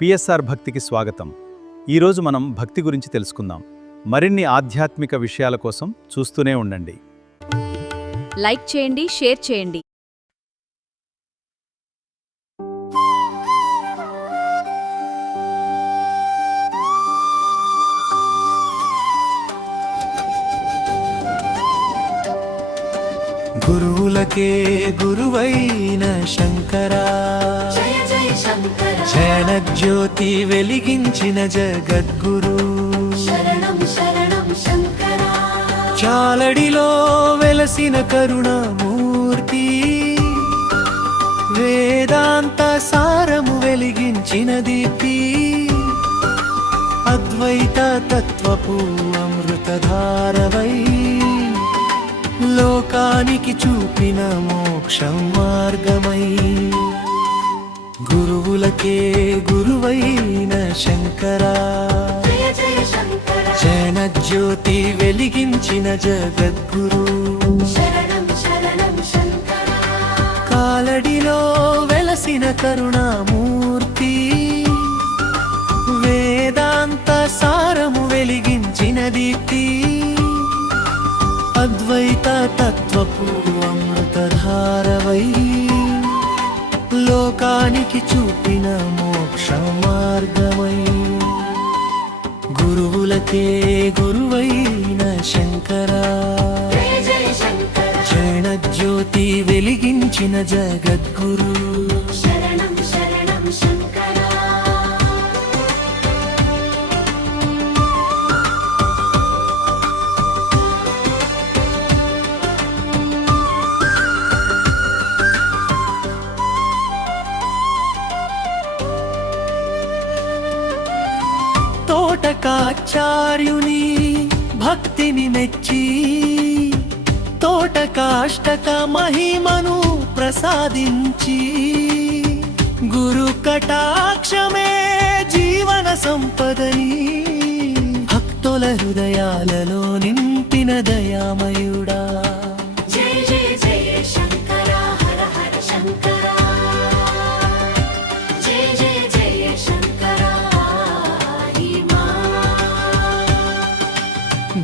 PSR భక్తికి స్వాగతం. ఈరోజు మనం భక్తి గురించి తెలుసుకుందాం. మరిన్ని ఆధ్యాత్మిక విషయాల కోసం చూస్తూనే ఉండండి. లైక్ చేయండి, షేర్ చేయండి. గురువులకే గురువైన శంకరా, జ్ఞానజ్యోతి వెలిగించిన జగద్గురు, చాలడిలో వెలసిన కరుణామూర్తి, వేదాంత సారము వెలిగించిన దీప్తి, అద్వైత తత్వపు అమృతధారవై లోకానికి చూపిన మోక్షం మార్గమై, గురువులకే గురువైన శంకరా, జ్ఞానజ్యోతి వెలిగించిన జగద్గురు, కాలడిలో వెలసిన కరుణామూర్తి, వేదాంత సారము వెలిగించిన దీప్తి, అద్వైత తత్వపు అమృతధారవై లోకానికి చూపిన మోక్ష మార్గమై, గురువులకే గురువైన శంకరా, జ్ఞానజ్యోతి వెలిగించిన జగద్గురు. తోటకాచార్యుని భక్తిని మెచ్చి, తోటకాష్టక మహిమను ప్రసాదించి, గురు కటాక్షమే జీవన సంపదని భక్తుల హృదయాలలో నింపిన దయామయుడా.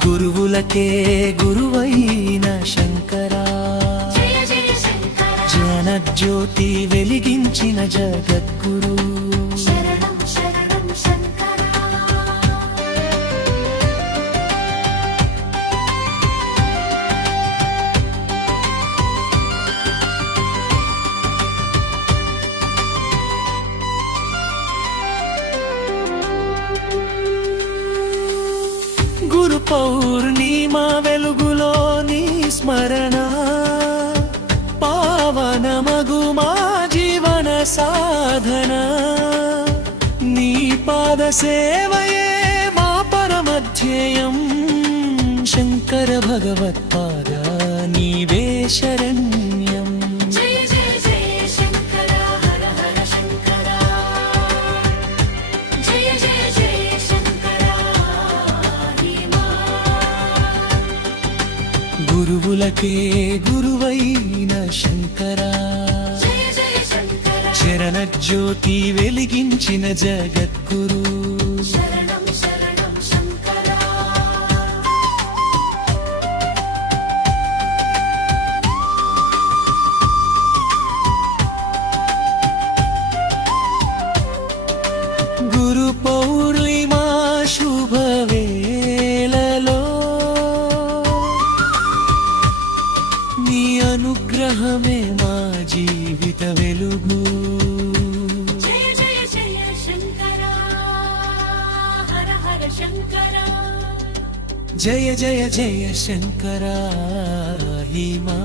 గురువులకే గురువైన శంకరా, జ్ఞానజ్యోతి వెలిగించిన జగద్గురు, గురు పౌర్ణిమ వెలుగులో నీ స్మరణ, పావనమగు మా జీవన సాధన, నీ పాద సేవయే మా పరమధ్యేయం, శంకర భగవత్పాద నీవే శరణ్యం. గురువులకే గురువైన శంకరా, చరణజ్యోతి వెలిగించిన జగద్గురు, గురు పౌర్ణిమా శుభవేళలో నీ అనుగ్రహమే మా జీవిత వెలుగు. జయ జయ జయ శంకరా, హర హర శంకరా, జయ జయ జయ శంకరా, హిమా